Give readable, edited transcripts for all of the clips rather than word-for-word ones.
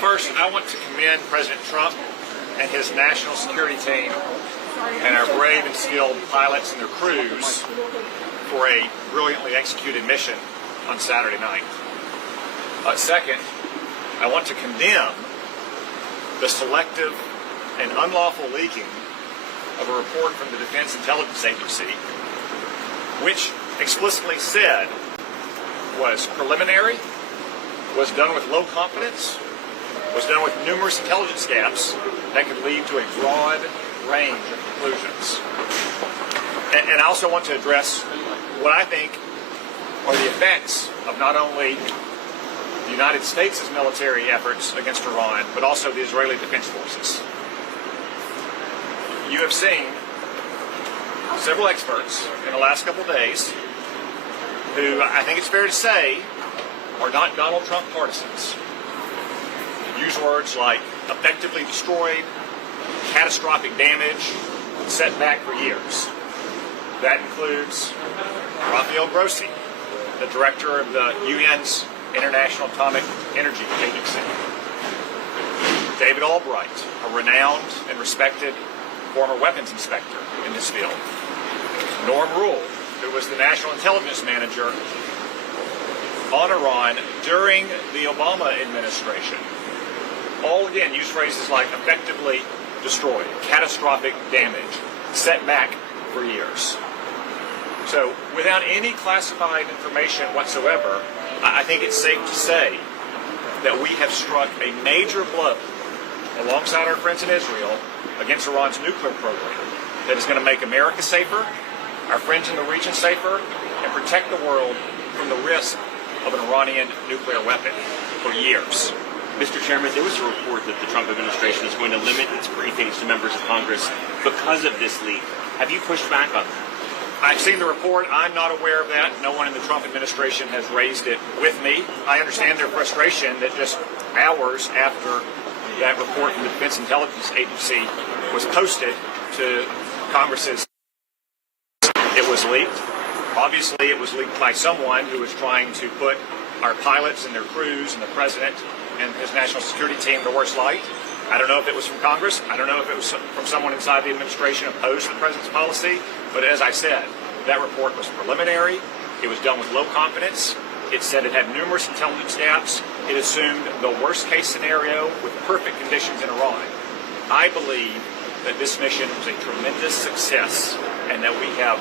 First, I want to commend President Trump and his national security team and our brave and skilled pilots and their crews for a brilliantly executed mission on Saturday night. Second, I want to condemn the selective and unlawful leaking of a report from the Defense Intelligence Agency, which explicitly said was preliminary, was done with low confidence, was done with numerous intelligence gaps that could lead to a broad range of conclusions. And I also want to address what I think are the effects of not only the United States' military efforts against Iran, but also the Israeli Defense Forces. You have seen several experts in the last couple of days who I think it's fair to say are not Donald Trump partisans. Use words like effectively destroyed, catastrophic damage, set back for years. That includes Rafael Grossi, the director of the UN's International Atomic Energy Agency. David Albright, a renowned and respected former weapons inspector in this field. Norm Rule, who was the National Intelligence Manager on Iran during the Obama administration. All again use phrases like effectively destroyed, catastrophic damage, set back for years. So without any classified information whatsoever, I think it's safe to say that we have struck a major blow alongside our friends in Israel against Iran's nuclear program that is going to make America safer, our friends in the region safer, and protect the world from the risk of an Iranian nuclear weapon for years. Mr. Chairman, there was a report that the Trump administration is going to limit its briefings to members of Congress because of this leak. Have you pushed back on that? I've seen the report. I'm not aware of that. No one in the Trump administration has raised it with me. I understand their frustration that just hours after that report from the Defense Intelligence Agency was posted to Congress's, it was leaked. Obviously, it was leaked by someone who was trying to put our pilots and their crews and the president and his national security team in the worst light. I don't know if it was from Congress. I don't know if it was from someone inside the administration opposed to the president's policy. But as I said, that report was preliminary. It was done with low confidence. It said it had numerous intelligence gaps. It assumed the worst case scenario with perfect conditions in Iran. I believe that this mission was a tremendous success and that we have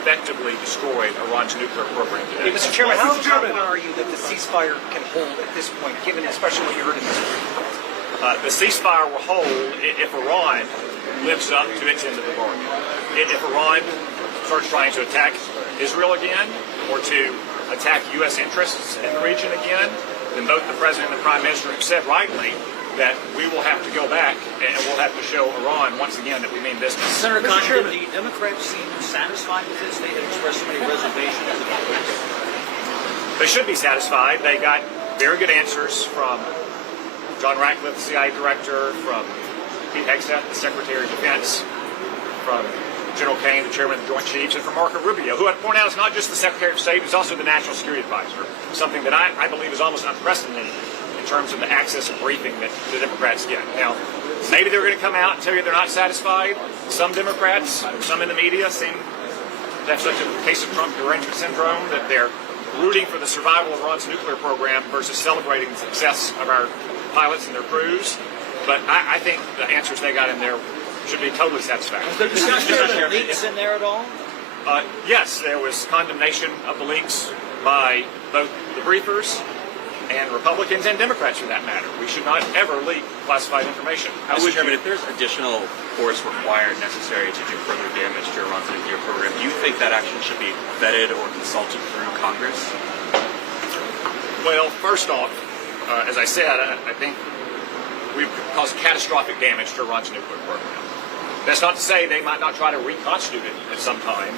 effectively destroyed Iran's nuclear program today. Mr. Chairman, how confident are you that the ceasefire can hold at this point, given especially what you heard in this report? The ceasefire will hold if Iran lives up to its end of the bargain. If Iran starts trying to attack Israel again or to attack U.S. interests in the region again, then both the President and the Prime Minister have said rightly that we will have to go back and we'll have to show Iran once again that we mean business. Senator Condon, the Democrats seem satisfied with this. They had expressed so many reservations about this. They should be satisfied. They got very good answers from John Ratcliffe, the CIA director, from Pete Hegseth, the Secretary of Defense, from General Kane, the chairman of the Joint Chiefs, and from Marco Rubio, who I'd point out is not just the Secretary of State, he's also the National Security Advisor, something that I believe is almost unprecedented in terms of the access and briefing that the Democrats get. Now, maybe they're going to come out and tell you they're not satisfied. Some Democrats, some in the media seem to have such a case of Trump derangement syndrome that they're rooting for the survival of Iran's nuclear program versus celebrating the success of our pilots and their crews. But I think the answers they got in there should be totally satisfactory. Was there discussion of the leaks in there at all? Yes, there was condemnation of the leaks by both the briefers and Republicans and Democrats for that matter. We should not ever leak classified information. Mr. Chairman, if there's additional force required necessary to do further damage to Iran's nuclear program, do you think that action should be vetted or consulted through Congress? Well, first off, as I said, I think we've caused catastrophic damage to Iran's nuclear program. That's not to say they might not try to reconstitute it at some time,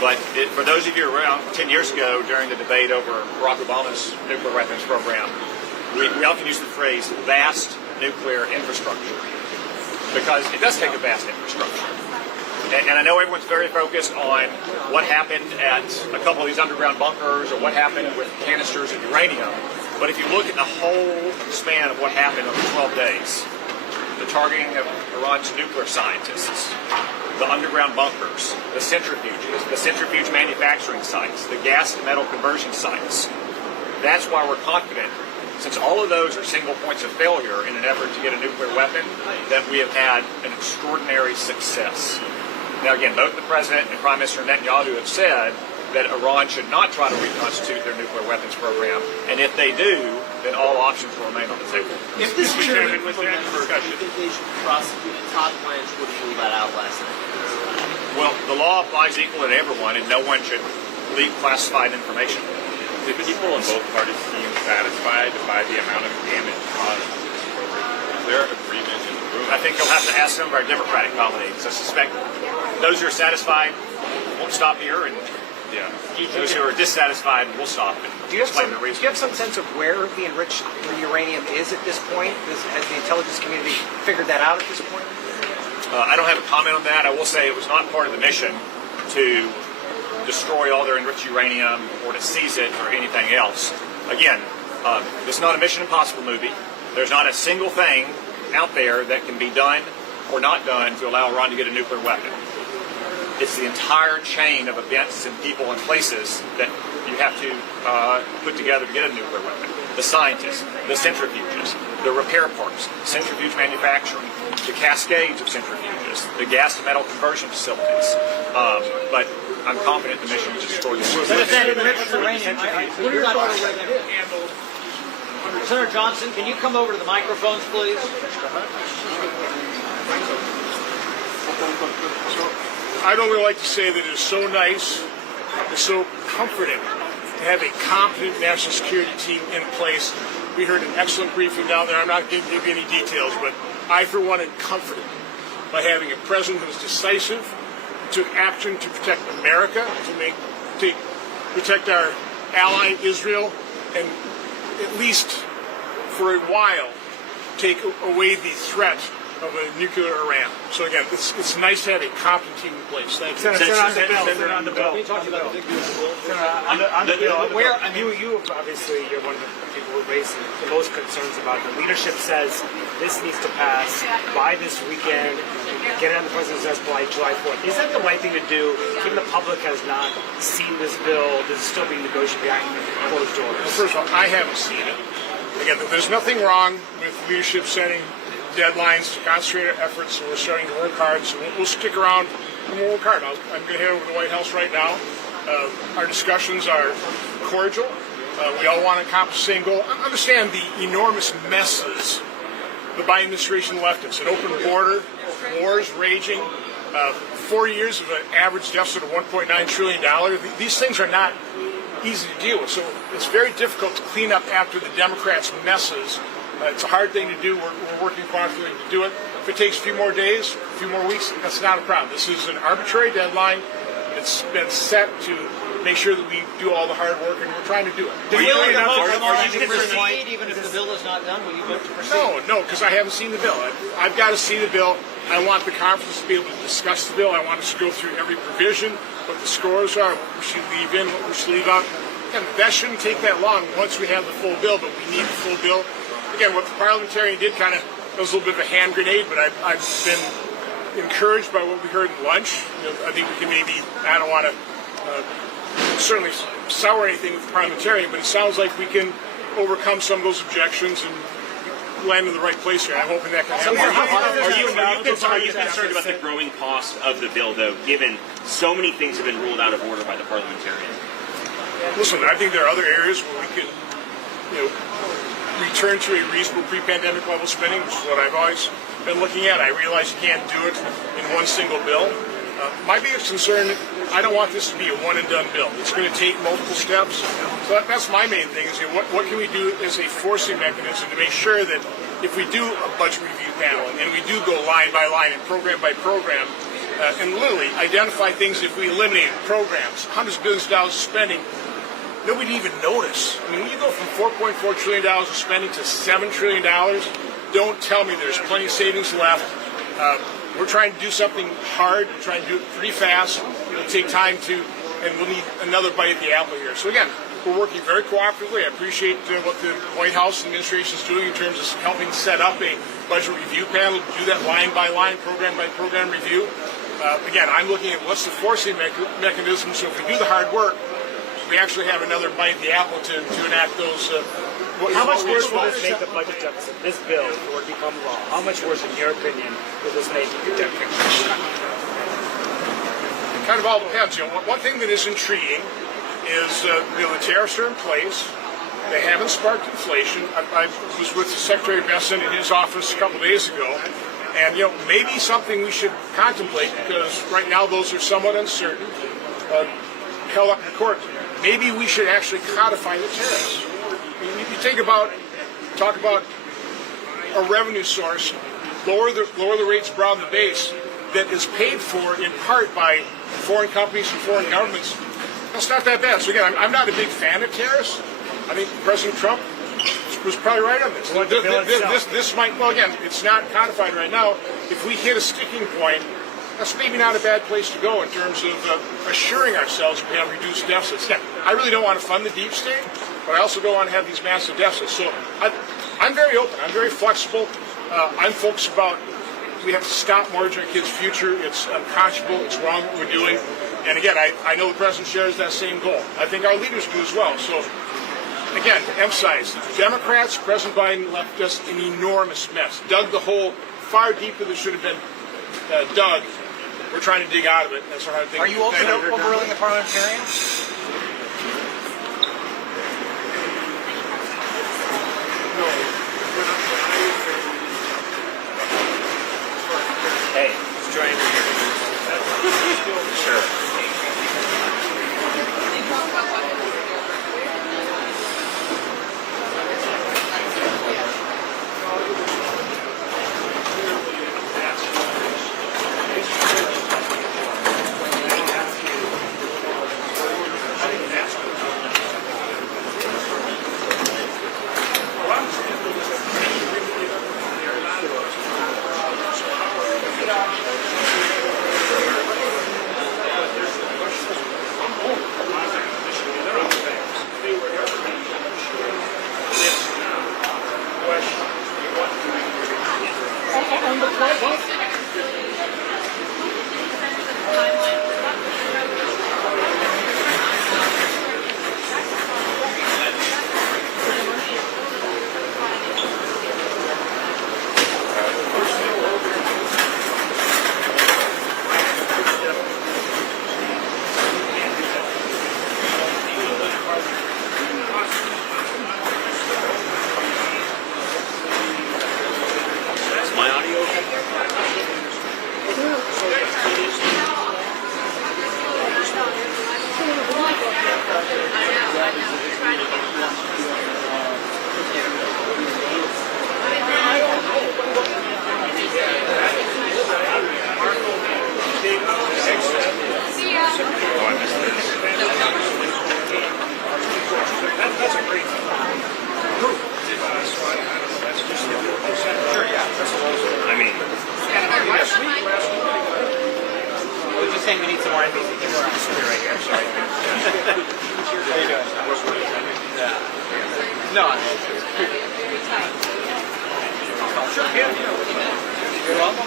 but for those of you around 10 years ago during the debate over Barack Obama's nuclear weapons program, we often use the phrase vast nuclear infrastructure because it does take a vast infrastructure. And I know everyone's very focused on what happened at a couple of these underground bunkers or what happened with canisters of uranium. But if you look at the whole span of what happened over 12 days, the targeting of Iran's nuclear scientists, the underground bunkers, the centrifuges, the centrifuge manufacturing sites, the gas to metal conversion sites, that's why we're confident, since all of those are single points of failure in an effort to get a nuclear weapon, that we have had an extraordinary success. Now again, both the President and Prime Minister Netanyahu have said that Iran should not try to reconstitute their nuclear weapons program, and if they do, then all options will remain on the table. If this Mr. Chairman, with that discussion. you think they should prosecute a top branch would rule that out last night? Well, the law applies equal to everyone, and no one should leak classified information. Did people in both parties seem satisfied by the amount of damage caused? Is there agreement in the room? I think you'll have to ask some of our Democratic colleagues. I suspect those who are satisfied won't stop here, and those who are dissatisfied will stop and Do you explain the have reason. some sense of where the enriched uranium is at this point? Has the intelligence community figured that out at this point? I don't have a comment on that. I will say it was not part of the mission to destroy all their enriched uranium or to seize it or anything else. Again, this is not a Mission Impossible movie. There's not a single thing out there that can be done or not done to allow Iran to get a nuclear weapon. It's the entire chain of events and people and places that you have to put together to get a nuclear weapon. The scientists, the centrifuges, the repair parts, centrifuge manufacturing, the cascades of centrifuges, the gas to metal conversion facilities. But I'm confident the mission was destroyed. Senator Johnson, can you come over to the microphones, please? I'd only like to say that it's so nice, it's so comforting to have a competent national security team in place. We heard an excellent briefing down there. I'm not going to give you any details, but I, for one, am comforted by having a president who is decisive, who took action to protect America, to protect our ally Israel, and at least for a while take away the threat of a nuclear Iran. So again, it's nice to have a competent team in place. Thank you. Senator, on the bill. Can you talk about the big beautiful bill? On the bill. You obviously, you're one of the people who raised the most concerns about it. The leadership says this needs to pass by this weekend, get it on the president's desk by July 4th. Is that the right thing to do, given the public has not seen this bill? This is still being negotiated behind closed doors. Well, first of all, I haven't seen it. Again, there's nothing wrong with leadership setting deadlines to concentrate our efforts, and we're starting to work hard, so we'll stick around and we'll work hard. I'm going to head over to the White House right now. Our discussions are cordial. We all want to accomplish the same goal. I understand the enormous messes the Biden administration left us. An open border, wars raging, 4 years of an average deficit of $1.9 trillion. These things are not easy to deal with, so it's very difficult to clean up after the Democrats' messes. It's a hard thing to do. We're working cooperatively to do it. If it takes a few more days, a few more weeks, that's not a problem. This is an arbitrary deadline. It's been set to make sure that we do all the hard work, and we're trying to do it. Will you proceed even if the bill is not done? Will you vote to proceed? No, because I haven't seen the bill. I've got to see the bill. I want the conference to be able to discuss the bill. I want us to go through every provision, what the scores are, what we should leave in, what we should leave out. And that shouldn't take that long once we have the full bill, but we need the full bill. Again, what the parliamentarian did kind of was a little bit of a hand grenade, but I've been encouraged by what we heard at lunch. I think we can maybe, I don't want to certainly sour anything with the parliamentarian, but it sounds like we can overcome some of those objections and land in the right place here. I'm hoping that can happen. Are you concerned about the growing cost of the bill, though, given so many things have been ruled out of order by the parliamentarian? Listen, I think there are other areas where we could, return to a reasonable pre-pandemic level spending, which is what I've always been looking at. I realize you can't do it in one single bill. My biggest concern, I don't want this to be a one-and-done bill. It's going to take multiple steps. So that's my main thing, is what can we do as a forcing mechanism to make sure that if we do a budget review panel and we do go line by line and program by program, and literally identify things if we eliminate programs, hundreds of billions of dollars of spending, nobody even notice. I mean, when you go from $4.4 trillion of spending to $7 trillion, don't tell me there's plenty of savings left. We're trying to do something hard. We're trying to do it pretty fast. It'll take time and we'll need another bite at the apple here. So again, we're working very cooperatively. I appreciate what the White House administration is doing in terms of helping set up a budget review panel to do that line by line, program by program review. Again, I'm looking at what's the forcing mechanism, so if we do the hard work, we actually have another bite at the apple to enact those. How much worse will this make the budget deficit, this bill, if it were to become law? How much worse, in your opinion, will this make the deficit? It kind of all depends. One thing that is intriguing is the tariffs are in place. They haven't sparked inflation. I was with Secretary Besson in his office a couple days ago, and maybe something we should contemplate, because right now those are somewhat uncertain, held up in court. Maybe we should actually codify the tariffs. You talk about a revenue source, lower the rates broad the base that is paid for in part by foreign companies and foreign governments. That's not that bad. So again, I'm not a big fan of tariffs. I think President Trump was probably right on this. This might, well again, it's not codified right now. If we hit a sticking point, that's maybe not a bad place to go in terms of assuring ourselves we have reduced deficits. Now, I really don't want to fund the deep state, but I also don't want to have these massive deficits. So I'm very open. I'm very flexible. I'm focused about we have to stop mortgaging our kids' future. It's unconscionable. It's wrong what we're doing. And again, I know the president shares that same goal. I think our leaders do as well. So again, to emphasize, Democrats, President Biden left us an enormous mess. Dug the hole far deeper than should have been dug. We're trying to dig out of it. That's how I think. Are you open to overruling the parliamentarians? Hey, it's joining me. Sure. We need some more NBC. Right here. Sorry. How you doing? No. Sure. You're welcome.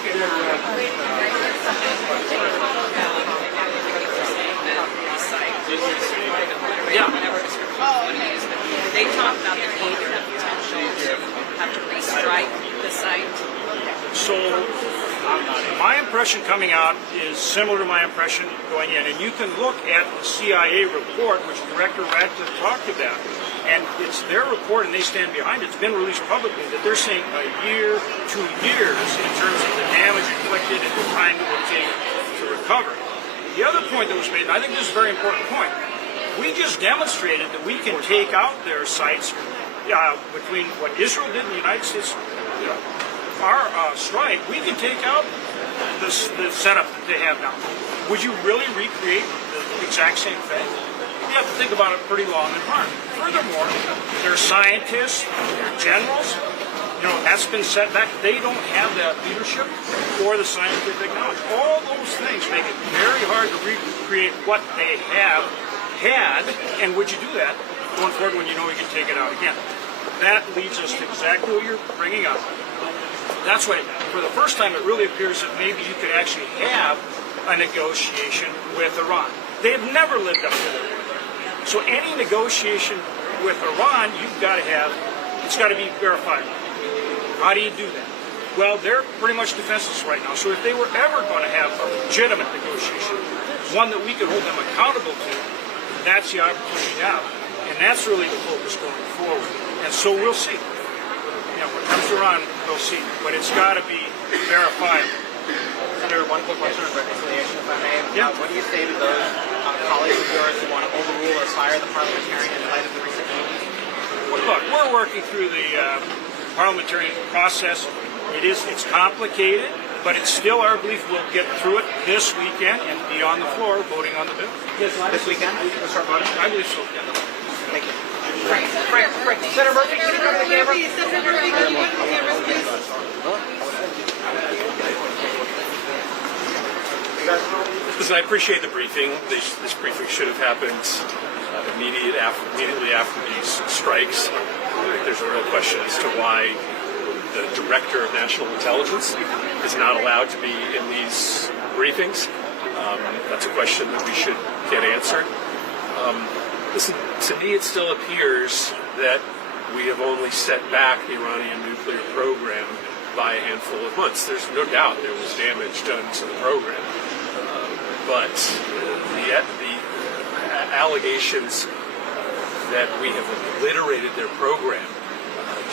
Yeah. They talk about the need to have potential to have to restrike the site. So my impression coming out is similar to my impression going in. And you can look at the CIA report, which Director Radcliffe talked about. And it's their report, and they stand behind it. It's been released publicly that they're saying a year, 2 years in terms of the damage inflicted and the time it will take to recover. The other point that was made, and I think this is a very important point, we just demonstrated that we can take out their sites between what Israel did in the United States, our strike, we can take out the setup that they have now. Would you really recreate the exact same thing? You have to think about it pretty long and hard. Furthermore, they're scientists, they're generals. That's been set back. They don't have that leadership or the scientific knowledge. All those things make it very hard to recreate what they have had. And would you do that? going forward when you know we can take it out again. That leads us to exactly what you're bringing up. That's why, for the first time, it really appears that maybe you could actually have a negotiation with Iran. They have never lived up to their word. So any negotiation with Iran, it's got to be verifiable. How do you do that? Well, they're pretty much defenseless right now. So if they were ever going to have a legitimate negotiation, one that we could hold them accountable to, that's the opportunity now. And that's really the focus going forward. And so we'll see. When it comes to Iran, we'll see. But it's got to be verifiable. Senator, one quick question on reconciliation, if I may. Yeah. What do you say to those colleagues of yours who want to overrule or fire the parliamentarian in light of the recent news? Well, look, we're working through the parliamentary process. It's complicated, but it's still our belief we'll get through it this weekend and be on the floor voting on the bill. This weekend? We'll start voting? I believe so. Thank you. Frank. Senator Murphy, can you go to the camera? Senator Murphy, can you go to the camera, please? Listen, I appreciate the briefing. This briefing should have happened immediately after these strikes. There's a real question as to why the Director of National Intelligence is not allowed to be in these briefings. That's a question that we should get answered. Listen, to me it still appears that we have only set back the Iranian nuclear program by a handful of months. There's no doubt there was damage done to the program. But the allegations that we have obliterated their program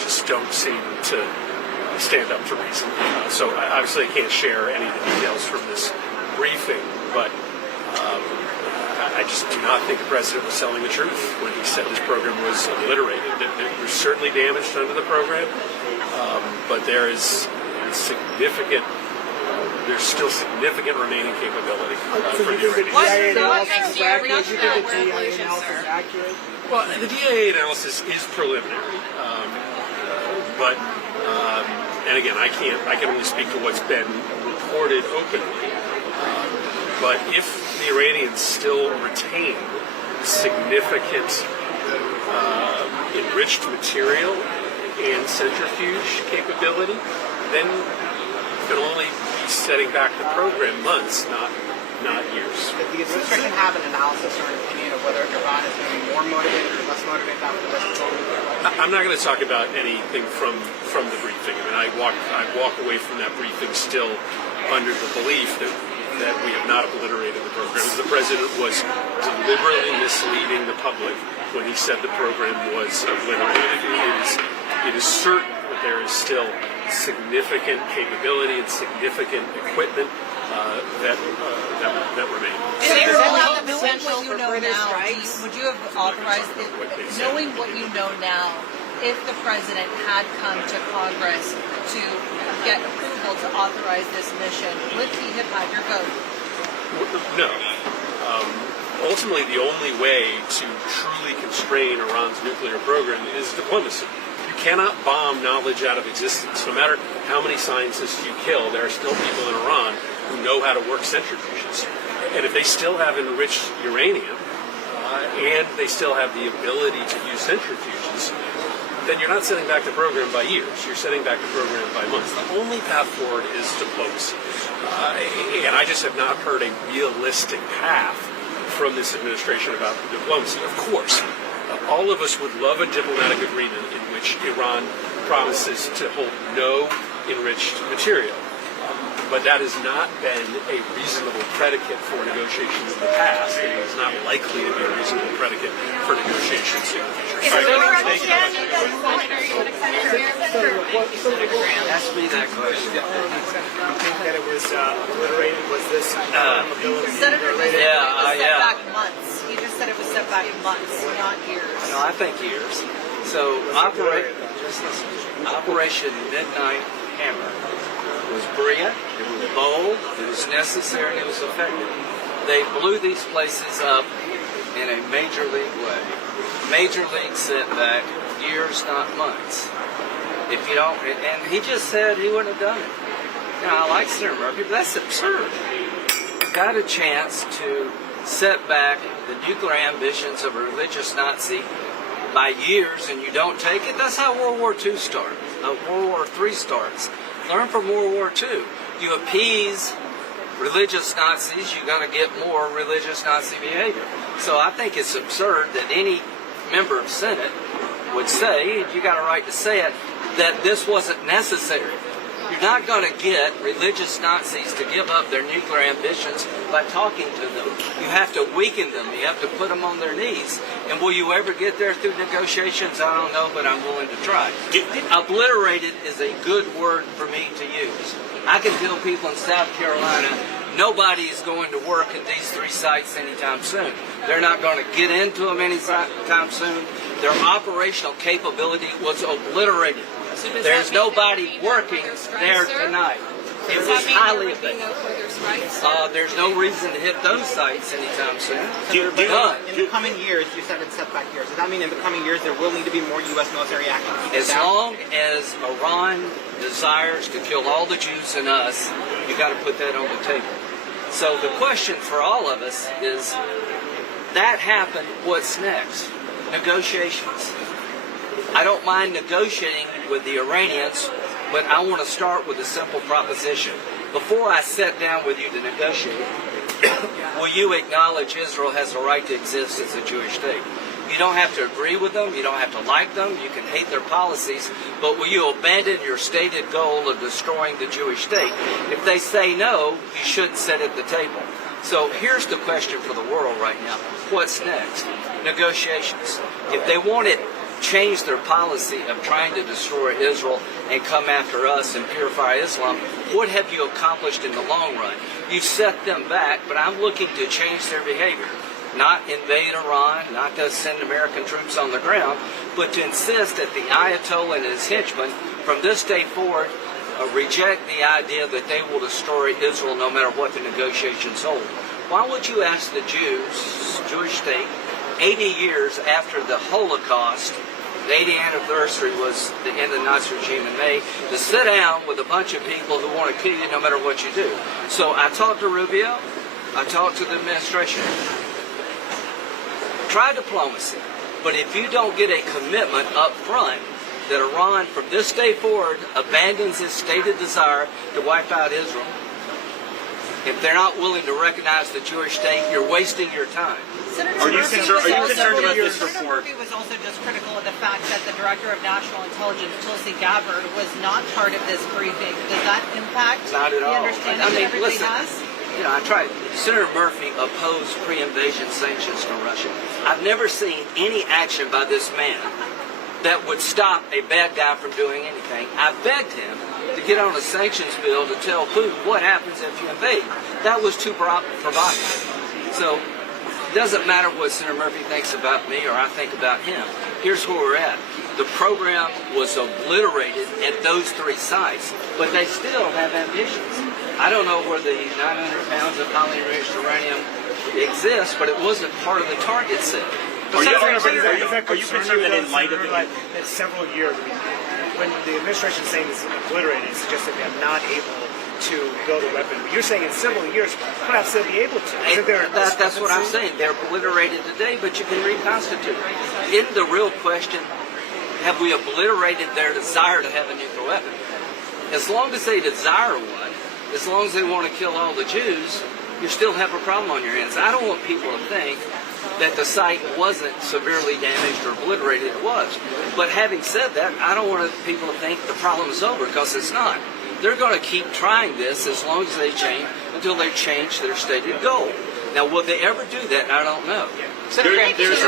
just don't seem to stand up to reason. So obviously I can't share any of the details from this briefing, but I just do not think the president was telling the truth when he said this program was obliterated. There was certainly damage done to the program, but there's still significant remaining capability for the Iranians. What makes you not sure conclusion, sir? Well, the DIA analysis is preliminary, and again, I can only speak to what's been reported openly. But if the Iranians still retain significant enriched material and centrifuge capability, then you can only be setting back the program months, not years. The administration have an analysis or an opinion of whether Iran is going to be more motivated or less motivated after the rest of the I'm not going to talk about anything from the briefing. I mean, I walk away from that briefing still under the belief that we have not obliterated the program. The president was deliberately misleading the public when he said the program was obliterated. It is certain that there is still significant capability and significant equipment that remain. Is there Knowing the potential what you for know further now, strikes? would you have authorized it? Knowing what you know now, if the president had come to Congress to get approval to authorize this mission, would he have had your vote? No. Ultimately, the only way to truly constrain Iran's nuclear program is diplomacy. You cannot bomb knowledge out of existence. No matter how many scientists you kill, there are still people in Iran who know how to work centrifuges. And if they still have enriched uranium, and they still have the ability to use centrifuges, then you're not setting back the program by years. You're setting back the program by months. The only path forward is diplomacy. And I just have not heard a realistic path from this administration about diplomacy. Of course, all of us would love a diplomatic agreement in which Iran promises to hold no enriched material. But that has not been a reasonable predicate for negotiations in the past, and it is not likely to be a reasonable predicate for negotiations in the future. Is there a understanding that Ask me that question. You think that it was obliterated? Was this Senator just said it was set back months. He just said it was set back months, not years. No, I think years. So Operation Midnight Hammer was brilliant, it was bold, it was necessary, and it was effective. They blew these places up in a major league way. Major league setback, years, not months. If you don't, and he just said he wouldn't have done it. Now, I like Senator Murphy, but that's absurd. Got a chance to set back the nuclear ambitions of a religious Nazi by years and you don't take it, that's how World War II started. World War III starts. Learn from World War II. You appease religious Nazis, you got to get more religious Nazi behavior. So I think it's absurd that any member of Senate would say, and you got a right to say it, that this wasn't necessary. You're not going to get religious Nazis to give up their nuclear ambitions by talking to them. You have to weaken them. You have to put them on their knees. And will you ever get there through negotiations? I don't know, but I'm willing to try. Obliterated is a good word for me to use. I can tell people in South Carolina, nobody is going to work at these 3 sites anytime soon. They're not going to get into them anytime soon. Their operational capability was obliterated. So does There's that mean nobody there will be no working further strikes, there sir? tonight. It Does was that mean highly there would be effective. no further strikes, sir? There's no reason to hit those sites anytime soon. But in the coming years, you said it's setback years. Does that mean in the coming years there will need to be more U.S. military action? As long as Iran desires to kill all the Jews and us, you got to put that on the table. So the question for all of us is, that happened, what's next? Negotiations. I don't mind negotiating with the Iranians, but I want to start with a simple proposition. Before I sit down with you to negotiate, will you acknowledge Israel has a right to exist as a Jewish state? You don't have to agree with them, you don't have to like them, you can hate their policies, but will you abandon your stated goal of destroying the Jewish state? If they say no, you shouldn't sit at the table. So here's the question for the world right now. What's next? Negotiations. If they want to change their policy of trying to destroy Israel and come after us and purify Islam, what have you accomplished in the long run? You've set them back, but I'm looking to change their behavior. Not invade Iran, not to send American troops on the ground, but to insist that the Ayatollah and his henchmen from this day forward reject the idea that they will destroy Israel no matter what the negotiations hold. Why would you ask the Jewish state, 80 years after the Holocaust, the 80th anniversary was the end of the Nazi regime in May, to sit down with a bunch of people who want to kill you no matter what you do? So I talked to Rubio, I talked to the administration. Try diplomacy, but if you don't get a commitment up front that Iran from this day forward abandons its stated desire to wipe out Israel, if they're not willing to recognize the Jewish state, you're wasting your time. Are you concerned about this Senator report? Murphy was also just critical of the fact that the Director of National Intelligence, Tulsi Gabbard, was not part of this briefing. Does that impact Not at the all. understanding I mean, that everybody listen, has? You know, I tried. Senator Murphy opposed pre-invasion sanctions from Russia. I've never seen any action by this man that would stop a bad guy from doing anything. I begged him to get on a sanctions bill to tell Putin what happens if you invade. That was too provocative. So it doesn't matter what Senator Murphy thinks about me or I think about him. Here's where we're at. The program was obliterated at those 3 sites, but they still have ambitions. I don't know where the 900 pounds of highly enriched uranium exists, but it wasn't part of the target set. Are you concerned that in light of the... in several years, I mean, when the administration is saying it's obliterated, it suggests that they're not able to build a weapon. But you're saying in several years, perhaps they'll be able to. Isn't there a That's what I'm saying. They're obliterated today, but you can reconstitute. Isn't the real question, have we obliterated their desire to have a nuclear weapon? As long as they desire one, as long as they want to kill all the Jews, you still have a problem on your hands. I don't want people to think that the site wasn't severely damaged or obliterated. It was. But having said that, I don't want people to think the problem is over, because it's not. They're going to keep trying this as long as they change, until they change their stated goal. Now, will they ever do that? I don't know. There's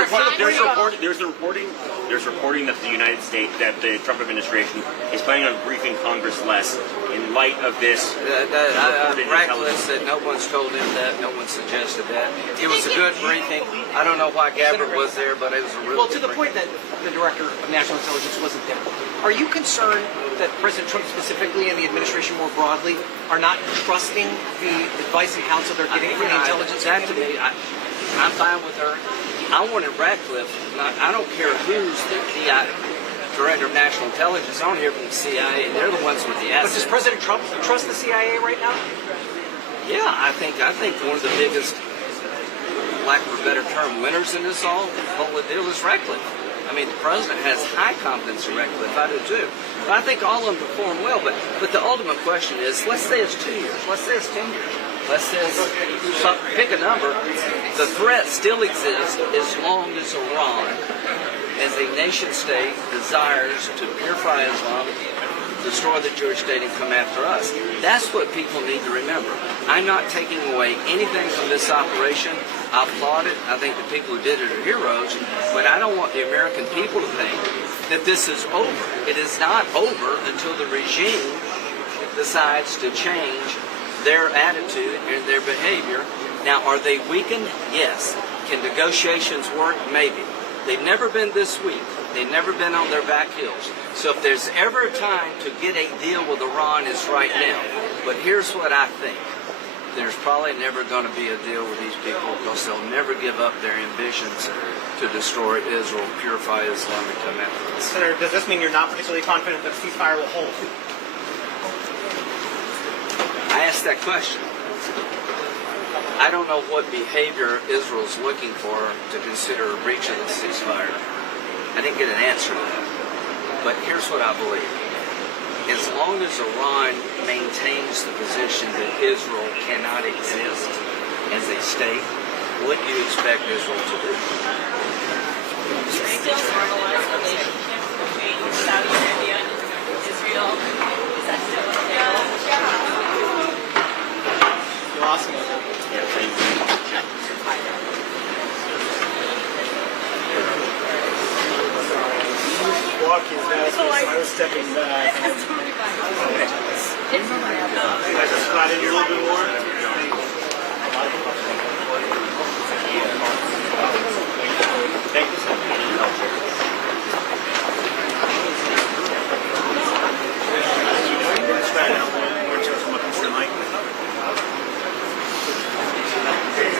reporting that the United States, that the Trump administration is planning on briefing Congress less in light of this. Ratcliffe said no one's told him that, no one suggested that. It was a good briefing. I don't know why Gabbard was there, but it was a really Well, to the point that the Director of National Intelligence wasn't there, are you concerned that President Trump specifically and the administration more broadly are not trusting the advice and counsel they're getting from the intelligence that to community? me, I'm fine with her. I wanted Ratcliffe. I don't care who's the Director of National Intelligence. I don't hear from the CIA. They're the ones with the assets. But does President Trump trust the CIA right now? Yeah, I think one of the biggest, lack of a better term, winners in this whole deal is Ratcliffe. I I mean, the president has high confidence in Ratcliffe. I do too. But I think all of them perform well. But the ultimate question is, let's say it's 2 years. Let's say it's 10 years. Let's say it's pick a number. The threat still exists as long as Iran, as a nation state, desires to purify Islam, destroy the Jewish state, and come after us. That's what people need to remember. I'm not taking away anything from this operation. I applaud it. I think the people who did it are heroes. But I don't want the American people to think that this is over. It is not over until the regime decides to change their attitude and their behavior. Now, are they weakened? Yes. Can negotiations work? Maybe. They've never been this weak. They've never been on their back heels. So if there's ever a time to get a deal with Iran, it's right now. But here's what I think. There's probably never going to be a deal with these people because they'll never give up their ambitions to destroy Israel, purify Islam, and come after us. Senator, does this mean you're not particularly confident that a ceasefire will hold? I asked that question. I don't know what behavior Israel's looking for to consider a breach of the ceasefire. I didn't get an answer to that. But here's what I believe. As long as Iran maintains the position that Israel cannot exist as a state, what do you expect Israel to do? Still normalize relationship between Saudi Arabia and Israel. Is that still okay? You lost me. Walking fast, so I was stepping back. You guys are spotted here a little bit more. Thank you so much.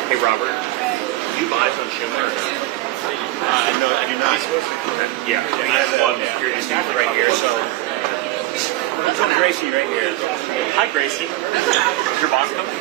Hey, Robert, do you buy on Schumer? No, I do not. Yeah, we have one security student right here, so. Let's go to Gracie right here. Hi, Gracie. Is your boss coming?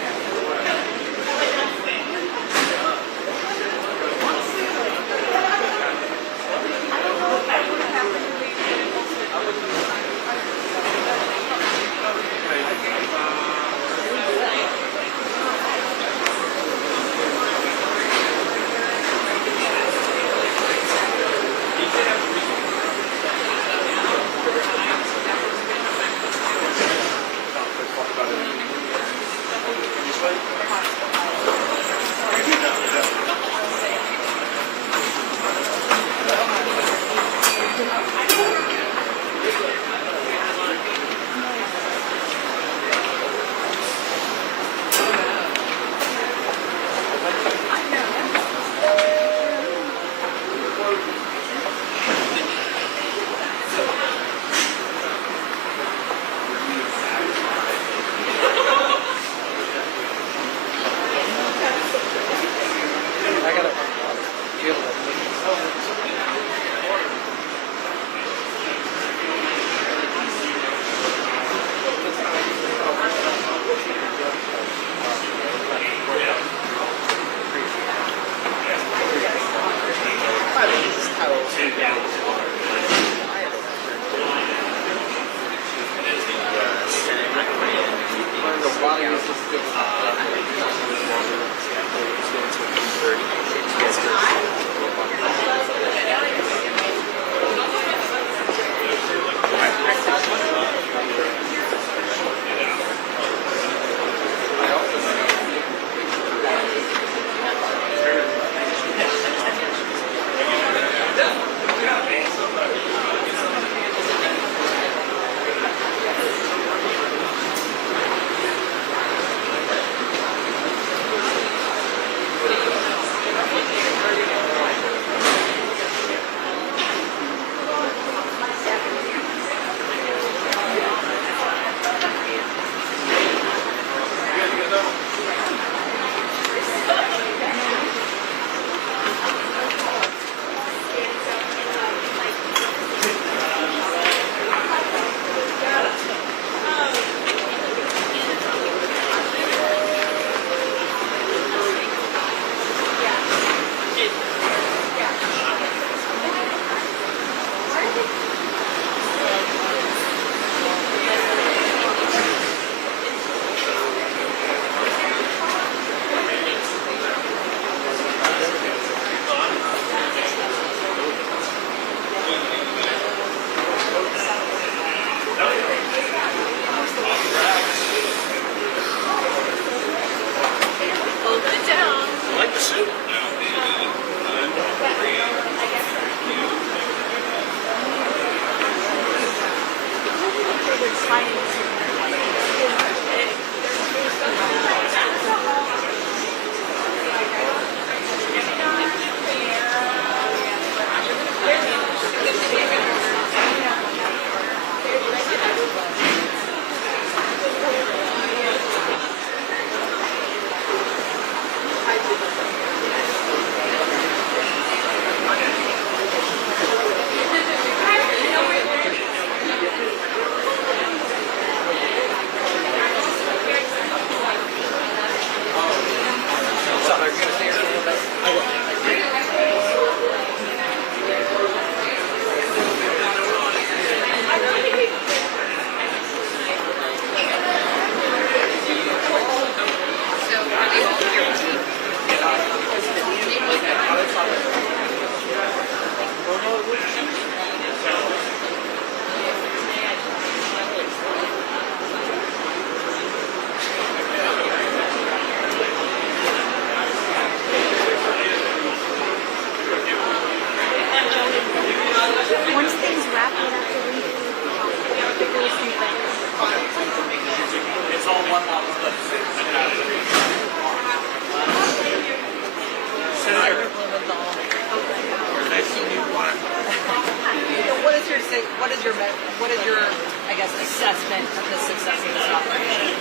I guess, assessment of the success of this operation?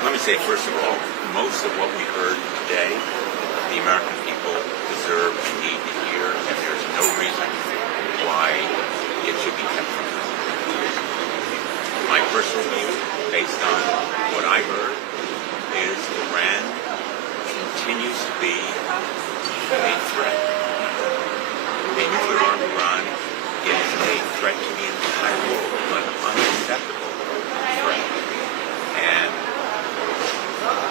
Let me say, first of all, most of what we heard today, the American people deserve and need to hear, and there's no reason why it should be kept from them. My personal view, based on what I heard, is Iran continues to be a threat. A nuclear-armed Iran is a threat to the entire world, an unacceptable threat. And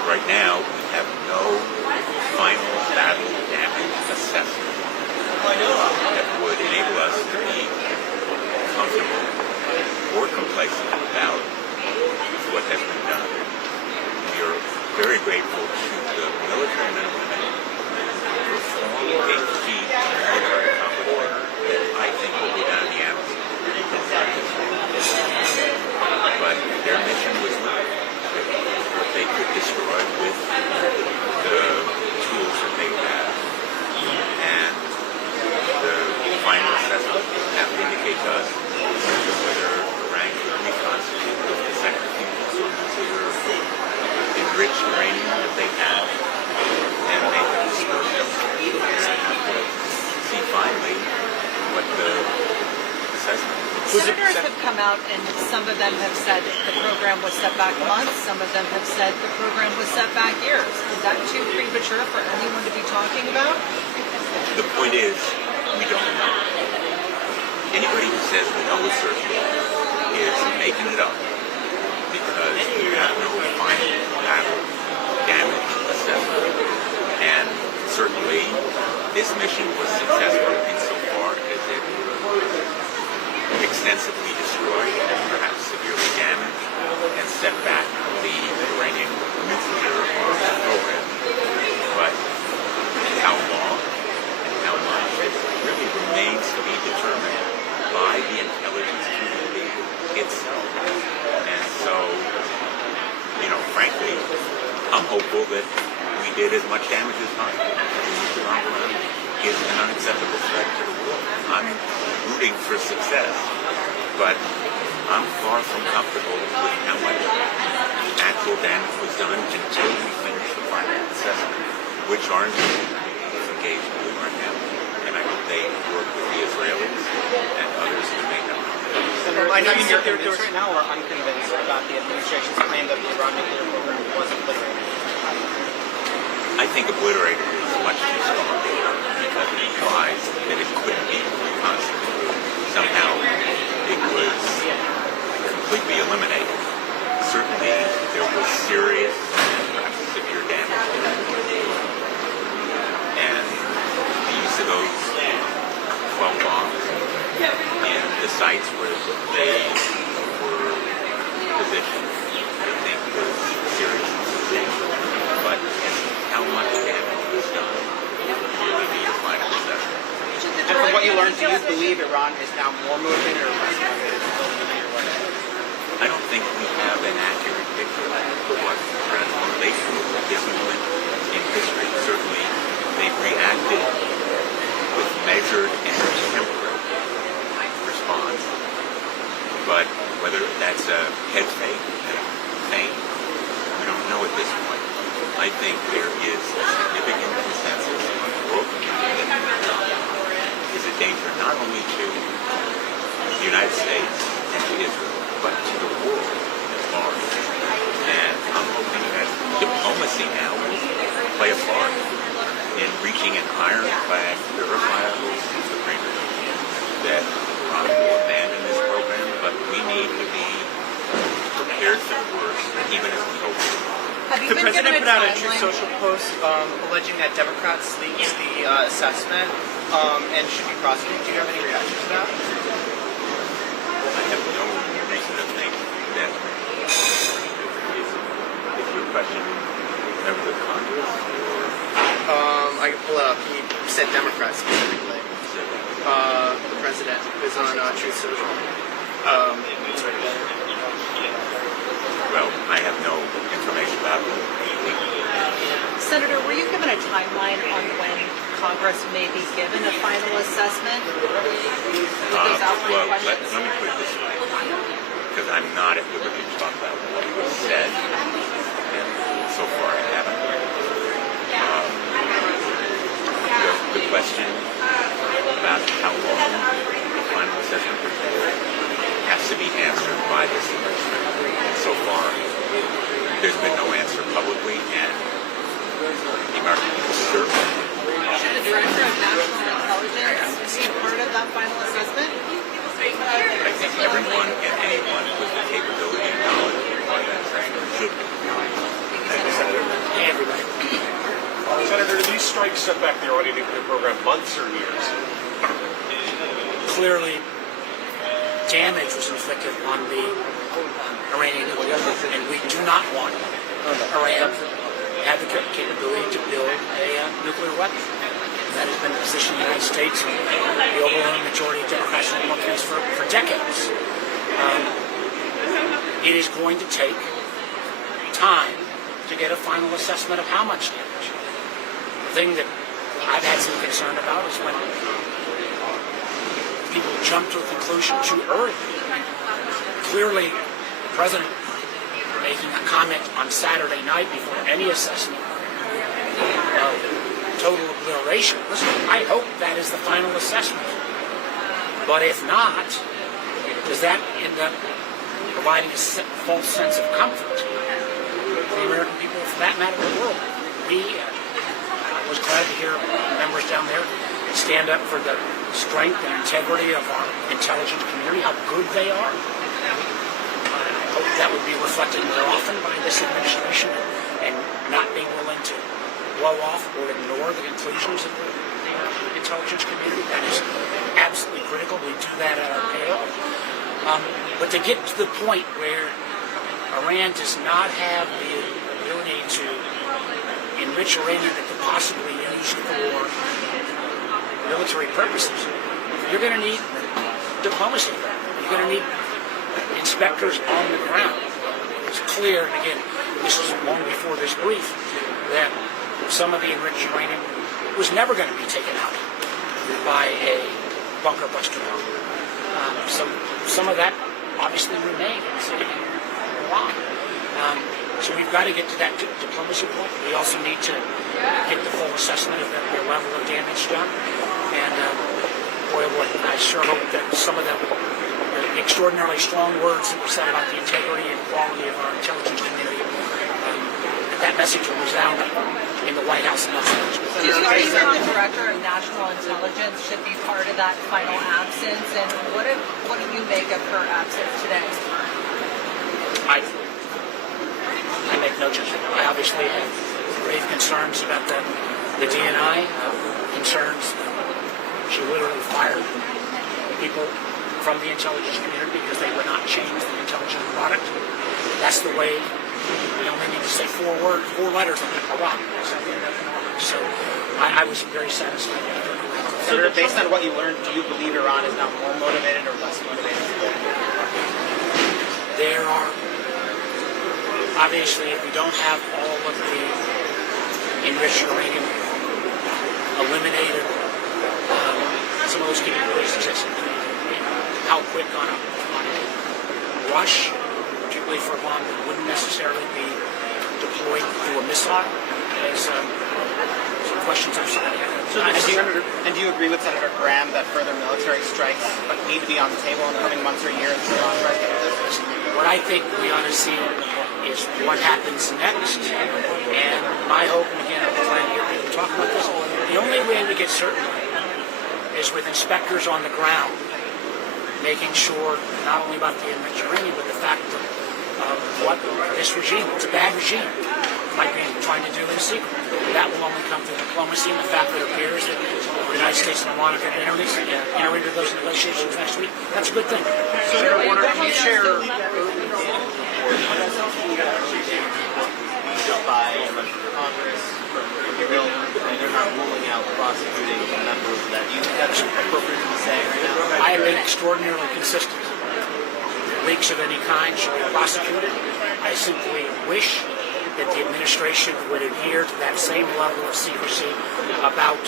right now, we have no final battle damage assessment that would enable us to be comfortable or complacent about what has been done. We are very grateful to the military men and women who performed a feat of military accomplishment that I think will go down in the annals. But their mission was not what they could destroy with the tools that they have. And the final assessment will have to indicate to us whether Iran could reconstitute the centrifuges or nuclear enriched uranium that they have and make a dispersion. We have to see finally what the assessment is. Senators have come out and some of them have said the program was set back months, some of them have said the program was set back years. Is that too premature for anyone to be talking about? The point is, we don't know. Anybody who says we know with certainty is making it up because we have no final battle damage assessment. And certainly, this mission was successful insofar as it extensively destroyed and perhaps severely damaged and set back the Iranian nuclear arms program. But how long and how much it really remains to be determined by the intelligence community itself. And so, frankly, I'm hopeful that we did as much damage as possible. The nuclear arm is an unacceptable threat to the world. I'm rooting for success, but I'm far from comfortable with how much actual damage was done until we finish the final assessment, which our institution is engaged in doing right now. And I hope they work with the Israelis and others who may not. I know you're convinced right now or unconvinced about the administration's claim that the Iran nuclear program was obliterated. I think obliterated is much too strong because it implies that it couldn't be reconstituted. Somehow it was completely eliminated. Certainly there was serious and perhaps severe damage. And the use of those 12 bombs in the sites where they were positioned, I think was serious and substantial. But how much damage was done really need a final assessment. And from what you learned, do you believe Iran is now more motivated or less motivated to build a nuclear weapon? I don't think we have an accurate picture of what Iran's motivation was at this moment in history. Certainly, they've reacted with measured and temperate response. But whether that's a head fake and a feint, we don't know at this point. I think there is a significant consensus on the world community that Iran is a danger not only to the United States and to Israel, but to the world at large. And I'm hoping that diplomacy now will play a part in reaching an ironclad, verifiable agreement that Iran will abandon this program, but we need to be prepared for the worst, even as we hope for. The president put out a Truth Social post alleging that Democrats leaked the assessment and should be prosecuted. Do you have any reaction to that? I have no reason to think that if your question members of Congress or I can pull it up. He said Democrats specifically. The president is on Truth Social. Well, I have no information about it. Senator, were you given a timeline on when Congress may be given a final assessment with those outlying questions? Let me put it this way, because I'm not at liberty to talk about what was said, and so far I haven't. The question about how long the final assessment report has to be answered by this administration. And so far, there's been no answer publicly, and the American people certainly. Should the Director of National Intelligence be part of that final assessment? I think everyone and anyone with the capability and knowledge to provide that assessment should be. Hey, everybody. Senator, do these strikes set back the Iranian nuclear program months or years? Clearly, damage was inflicted on the Iranian nuclear, and we do not want Iran to have the capability to build a nuclear weapon. That has been the position of the United States and the overwhelming majority of Democrats and Republicans for decades. It is going to take time to get a final assessment of how much damage. The thing that I've had some concern about is when people jump to a conclusion too early. Clearly, the President making a comment on Saturday night before any assessment of total obliteration. Listen, I hope that is the final assessment. But if not, does that end up providing a false sense of comfort for the American people, for that matter, the world? I was glad to hear members down there stand up for the strength and integrity of our intelligence community, how good they are. I hope that would be reflected more often by this administration and not being willing to blow off or ignore the conclusions of the intelligence community. That is absolutely critical. We do that at our peril. But to get to the point where Iran does not have the ability to enrich uranium that could possibly be used for military purposes, you're going to need diplomacy. You're going to need inspectors on the ground. It's clear, and again, this was long before this brief, that some of the enriched uranium was never going to be taken out by a bunker buster bomb. Some of that obviously remains in Iran. So we've got to get to that diplomacy point. We also need to get the full assessment of the level of damage done. And boy, I sure hope that some of the extraordinarily strong words that were said about the integrity and quality of our intelligence community, that message will resound in the White House and elsewhere. Do you think that the Director of National Intelligence should be part of that final absence? And what do you make of her absence today? I make no judgment. I obviously have grave concerns about the DNI, concerns. She literally fired people from the intelligence community because they would not change the intelligence product. That's the way. We only need to say four letters on Iraq. So I was very satisfied with it. Senator, based on what you learned, do you believe Iran is now more motivated or less motivated to build a nuclear weapon? There are, obviously, if we don't have all of the enriched uranium eliminated, some of those capabilities exist. How quick on a rush, particularly for a bomb that wouldn't necessarily be deployed through a missile, is some questions I've started. And do you agree with Senator Graham that further military strikes need to be on the table in the coming months or years to authorize this? What I think we ought to see is what happens next. And my hope, and again, I'm glad to hear people talk about this, the only way we get certainty is with inspectors on the ground, making sure not only about the enriched uranium, but the fact of what this regime, it's a bad regime, might be trying to do in secret. That will only come through diplomacy and the fact that it appears that the United States and Iran are going to enter into those negotiations next week. That's a good thing. Senator Warner, can you share by Congress from the bill and you're not ruling out prosecuting members of that? Do you think that's appropriate to be saying right now? I have been extraordinarily consistent. Leaks of any kind should be prosecuted. I simply wish that the administration would adhere to that same level of secrecy about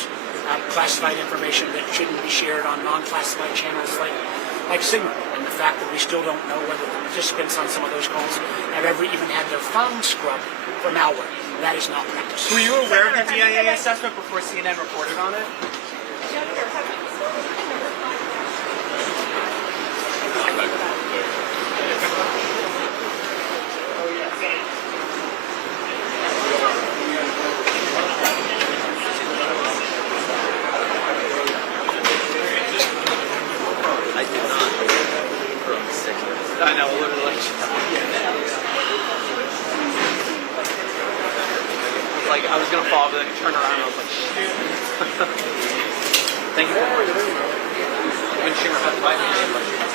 classified information that shouldn't be shared on non-classified channels like Signal, and the fact that we still don't know whether the participants on some of those calls have ever even had their phones scrubbed for malware. That is not practice. Were you aware of the DIA assessment before CNN reported on it? I know, literally. Like, I was gonna fall, but then turn around and I was like, shit. Thank you. When Schumer had 5 minutes.